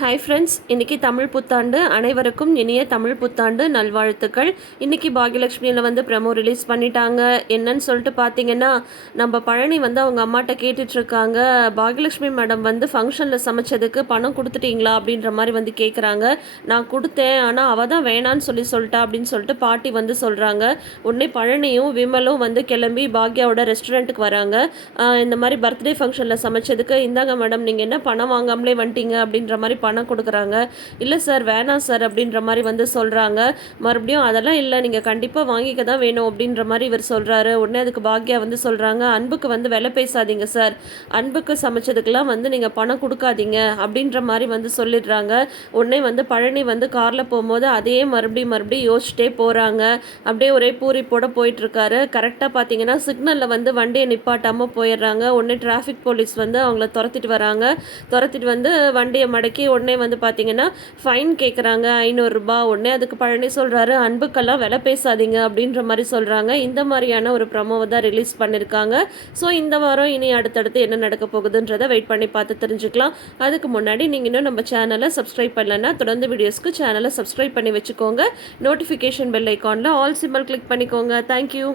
Hi friends இன்றைக்கி தமிழ் புத்தாண்டு அனைவருக்கும் இனிய தமிழ் புத்தாண்டு நல்வாழ்த்துக்கள். இன்றைக்கி பாகியலட்சுமியில் வந்து ப்ரெமோ ரிலீஸ் பண்ணிட்டாங்க. என்னன்னு சொல்லிட்டு பார்த்தீங்கன்னா நம்ம பழனி வந்து அவங்க அம்மாட்ட கேட்டுட்ருக்காங்க. பாகியலட்சுமி மேடம் வந்து ஃபங்க்ஷனில் சமைச்சதுக்கு பணம் கொடுத்துட்டீங்களா அப்படின்ற மாதிரி வந்து கேட்குறாங்க நான் கொடுத்தேன் ஆனால் அவள் தான் வேணான்னு சொல்லி சொல்லிட்டா அப்படின்னு சொல்லிட்டு பாட்டி வந்து சொல்கிறாங்க உடனே பழனியும் விமலும் வந்து கிளம்பி பாக்யாவோட ரெஸ்டாரண்ட்டுக்கு வராங்க. இந்த மாதிரி பர்த்டே ஃபங்க்ஷனில் சமைச்சதுக்கு இந்தாங்க மேடம் நீங்கள் என்ன பணம் வாங்காமலே வந்துட்டீங்க அப்படின்ற மாதிரி பணம் கொடுக்குறாங்க. இல்லை சார் வேணாம் சார் அப்படின்ற மாதிரி வந்து சொல்கிறாங்க மறுபடியும் அதெல்லாம் இல்லை நீங்கள் கண்டிப்பாக வாங்கிக்க தான் வேணும் அப்படின்ற மாதிரி இவர் சொல்கிறாரு உடனே அதுக்கு பாக்யா வந்து சொல்கிறாங்க அன்புக்கு வந்து விலை பேசாதீங்க சார். அன்புக்கு சமைச்சதுக்கெல்லாம் வந்து நீங்கள் பணம் கொடுக்காதீங்க அப்படின்ற மாதிரி வந்து சொல்லிடுறாங்க. உடனே வந்து பழனி வந்து காரில் போகும்போது அதையே மறுபடியும் மறுபடியும் யோசிச்சுட்டே போகிறாங்க அப்படியே ஒரே பூரி போட போயிட்டுருக்காரு. கரெக்டாக பார்த்தீங்கன்னா சிக்னலில் வந்து வண்டியை நிப்பாட்டாமல் போயிடுறாங்க. உடனே டிராஃபிக் போலீஸ் வந்து அவங்கள துரத்திட்டு வராங்க. துரத்திட்டு வந்து வண்டியை மடக்கி உடனே வந்து பார்த்தீங்கன்னா ஃபைன் கேட்குறாங்க ஐநூறுரூபா உடனே அதுக்கு பழனி சொல்கிறாரு அன்புக்கெல்லாம் விலை பேசாதீங்க அப்படின்ற மாதிரி சொல்கிறாங்க இந்த மாதிரியான ஒரு ப்ரமோவை தான் ரிலீஸ் பண்ணியிருக்காங்க ஸோ இந்த வாரம் இனி அடுத்தடுத்து என்ன நடக்க போகுதுன்றதை வெயிட் பண்ணி பார்த்து தெரிஞ்சுக்கலாம். அதுக்கு முன்னாடி நீங்கள் இன்னும் நம்ம சேனலை சப்ஸ்கிரைப் பண்ணலன்னா தொடர்ந்து வீடியோஸ்க்கு சேனலை சப்ஸ்கிரைப் பண்ணி வச்சுக்கோங்க. நோட்டிஃபிகேஷன் பெல் ஐக்கானில் ஆல் சிம்பிள் கிளிக் பண்ணிக்கோங்க. Thank you